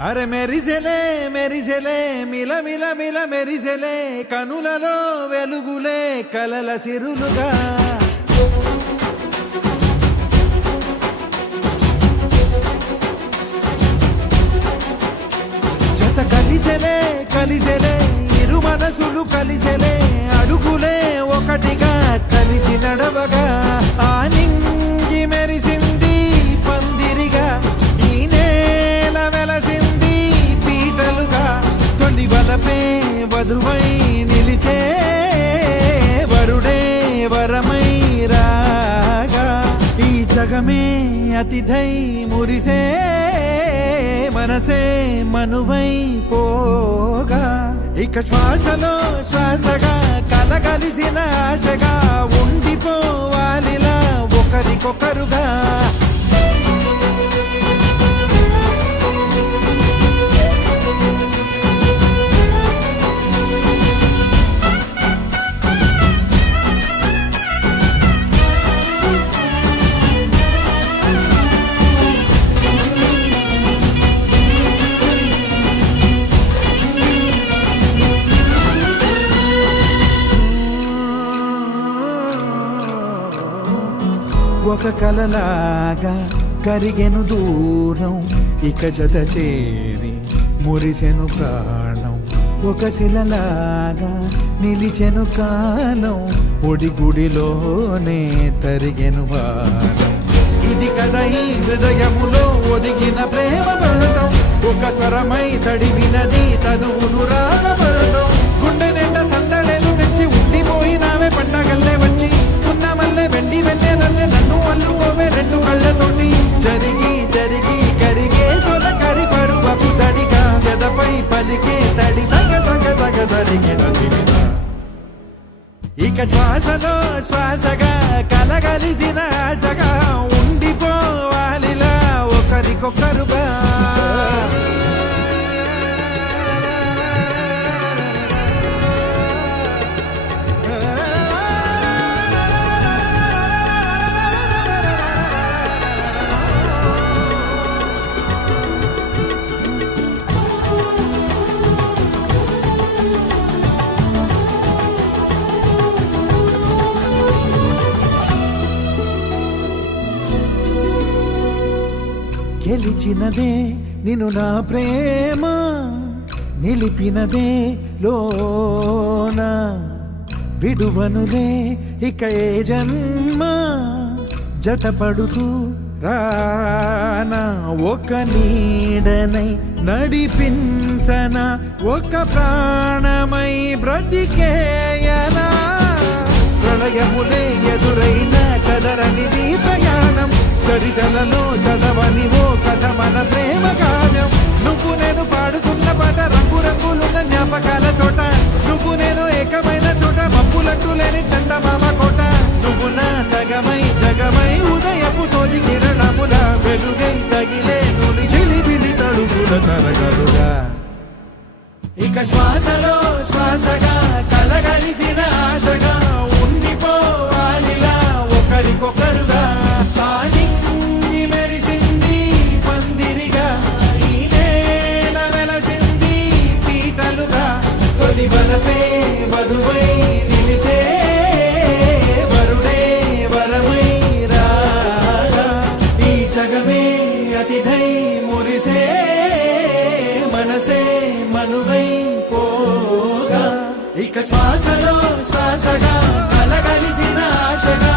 అరే మెరిసెలే మెరిసెలే మిల మిల మిల మెరిసెలే కనులలో వెలుగులే కలల సిరులుగా జత కలిసెలే కలిసెలే ఇరు మనసులు కలిసెలే అడుగులే ఒకటిగా కలిసి నడవగా ఆ నింగి మెరిసింది పందిరిగా ఈ నేల వెలసింది పీటలుగా తొలి వలపే వధువై నిలిచే వరుడే వరమై రాగా ఈ జగమే అతిథై మురిసే మనసే మనువై పోగా ఇక శ్వాసలో శ్వాసగా కలగలిసిన ఆశగా ఉండిపోవాలిలా ఒకరికొకరుగా ఒక కలలాగా కరిగెను దూరం ఇక జత చేరి మురిసెను ప్రాణం ఒక శిలలాగా నిలిచెను కాలం ఒడిగుడిలోనే తరిగెను వారం ఇది కదా ఈ హృదయములో ఒదిగిన ప్రేమ పడతాం ఒక స్వరమై తడివినది తనువును రాగపడతాం గుండె నిండా సందడేలు తెచ్చి ఉండిపోయినావే పండగల్లే వచ్చి ఉన్న మల్లె వెండి వెన్నెలల్లే నన్ను అల్లుకోవే రెండు కళ్ళతోటి జరిగి జరిగి కరిగే తొల కరి పరువపు తడిగా ఎదపై పలికే తడి తగ తగ తగ తరిగిన దివిన ఇక శ్వాసలో శ్వాసగా కలగలిసిన ఆశగా ఉండిపోవాలిలా ఒకరికొకరుగా గెలిచినదే నిన్ను నా ప్రేమ నిలిపినదే లోన విడువనులే ఇక ఏ జన్మ జతపడుతూ రానా ఒక నీడనై నడిపించన ఒక ప్రాణమై బ్రతికేయనా ప్రళయములే ఎదురైన చదరనిది ప్రయాణం చరితలలో చదవని ఓ కథ మన ప్రేమ గానం నువ్వు నేను పాడుతున్న పాట రంగు రంగులున్న జ్ఞాపకాల తోట నువ్వు నేను ఏకమైన చోట మబ్బులంటూ లేని చందమామ కోట నువ్వు నా సగమై జగమై ఉదయపు తోలి కిరణముల వెలుగై తగిలే నులి చిలిబిలి తడుపుల తరగలుగా ఇక శ్వాసలో శ్వాసగా కలగలిసిన ఆశగా ఉండిపోవాలిలా ఒకరికొకరుగా నింగి మెరిసింది పందిరిగా ఈ నేల వెలసింది పీటలుగా తొలి వలపే వధువై నిలిచే వరుడే వరమై రాగా ఈ జగమే అతిథై మురిసే మనసే మనువై పోగా ఇక శ్వాసలో శ్వాసగా కలగలిసిన ఆశగా